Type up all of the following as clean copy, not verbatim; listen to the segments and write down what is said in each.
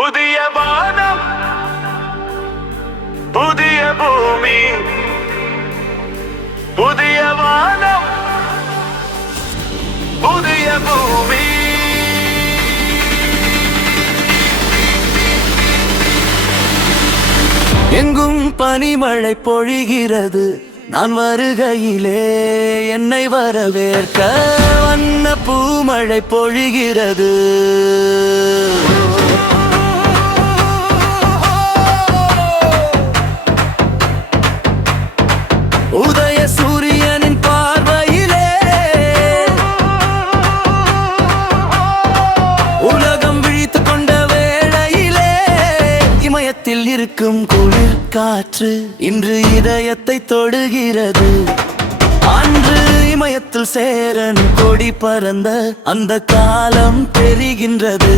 புதிய வானம், புதிய பூமி, புதிய வானம், புதிய பூமி. எங்கும் பனிமழை பொழிகிறது, நான் வருகையிலே என்னை வரவேற்க வண்ண பூமழை பொழிகிறது. உதய சூரியனின் பார்வையிலே உலகம் விழித்துக் கொண்ட வேளையிலே இமயத்தில் இருக்கும் குளிர் காற்று இன்று இதயத்தை தொடுகிறது. அன்று இமயத்தில் சேரன் கொடி பறந்த அந்த காலம் தெரிகின்றது,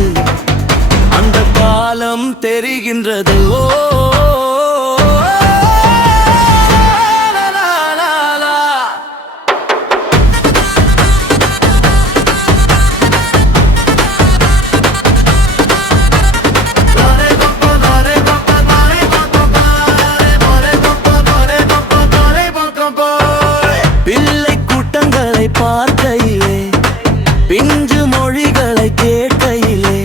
அந்த காலம் தெரிகின்றது. ஓ பார்க்கையிலே பிஞ்சு மொழிகளை கேட்கையிலே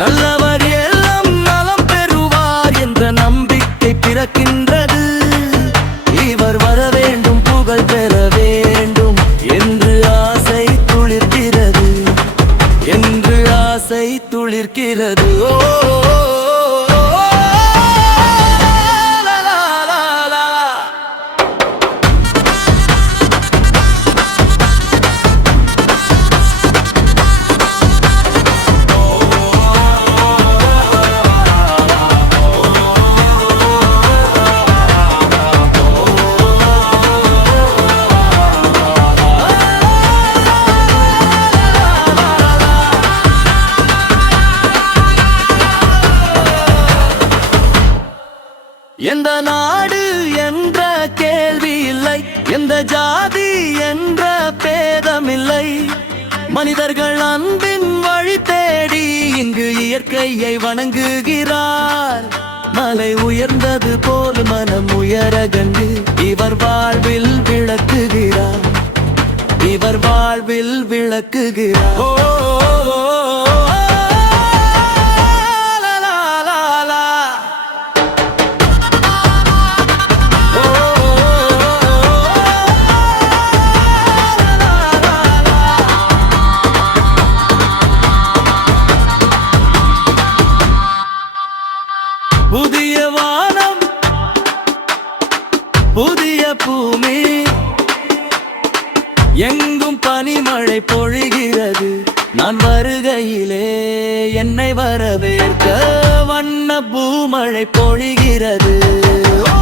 நல்லவர் எல்லாம் நலம் பெறுவார் என்ற நம்பிக்கை பிறக்கின்றது. இவர் வர வேண்டும், புகழ் பெற வேண்டும் என்று ஆசை துளிர்க்கிறது, என்று ஆசை துளிர்க்கிறது. ஓ எந்த நாடு என்ற கேள்வி இல்லை, எந்த ஜாதி என்ற பேதமில்லை. மனிதர்கள் அன்பின் வழி தேடி இங்கு இயற்கையை வணங்குகிறார். மலை உயர்ந்தது போல் மனம் உயர கண்டு இவர் வாழ்வில் விளக்குகிறார், இவர் வாழ்வில் விளக்குகிறார். ஓ புதிய வானம், புதிய பூமி, எங்கும் பனிமழை பொழிகிறது. நான் வருகையிலே என்னை வரவேற்க வண்ண பூமழை பொழிகிறது. ஓ